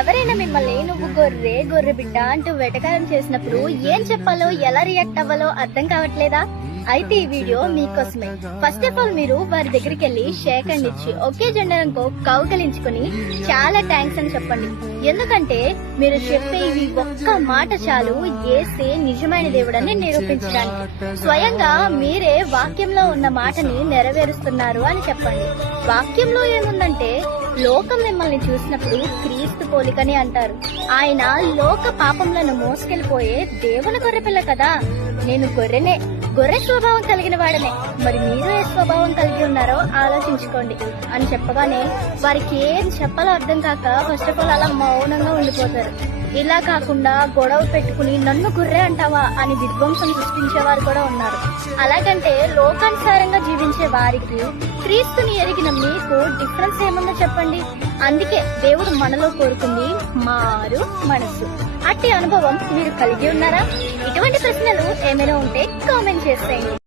ఎవరైనా మిమ్మల్ని నువ్వు గొర్రె గొర్రె బిడ్డ అంటూ వెటకారం చేసినప్పుడు ఏం చెప్పాలో ఎలా రియాక్ట్ అవ్వాలో అర్థం కావట్లేదా? అయితే ఈ వీడియో మీకోసమే. ఫస్ట్ ఆఫ్ ఆల్ మీరు వారి దగ్గరికి వెళ్ళి షేక్ హ్యాండ్ ఇచ్చి ఒకే జెండర్ అనుకో కౌగలించుకుని చాలా థ్యాంక్స్ అని చెప్పండి. ఎందుకంటే మీరు చెప్పే ఇవి ఒక్క మాట చాలు యేసే నిజమైన దేవుడని నిరూపించడానికి. స్వయంగా మీరే వాక్యంలో ఉన్న మాటని నెరవేరుస్తున్నారు అని చెప్పండి. వాక్యంలో ఏముందంటే లోకం మిమ్మల్ని చూసినప్పుడు క్రీస్తు పోలికని అంటారు. ఆయన లోక పాపంలను మోసుకెళ్లిపోయే దేవుని గొర్రెపిల్ల కదా. నేను గొర్రె స్వభావం కలిగిన వాడనే, మరి మీరు ఏ స్వభావం కలిగి ఉన్నారో ఆలోచించుకోండి అని చెప్పగానే వారికి ఏం చెప్పాలో అర్థం కాక ఫస్ట్ ఆఫ్ ఆల్ అలా మౌనంగా ఉండిపోతారు. ఇలా కాకుండా గొడవ పెట్టుకుని నన్ను గొర్రె అంటావా అని విధ్వంసం సృష్టించేవారు కూడా ఉన్నారు. అలాగంటే లోకానుసారంగా జీవించే వారికి క్రీస్తుని ఎరిగిన మీకు డిఫరెన్స్ ఏముందో చెప్పండి. అందుకే దేవుడు మనలో కోరుకుంది మారు మనసు. అట్టి అనుభవం మీరు కలిగి ఉన్నారా? ఇటువంటి ప్రశ్నలు ఏమైనా ఉంటే కామెంట్ చేసేయండి.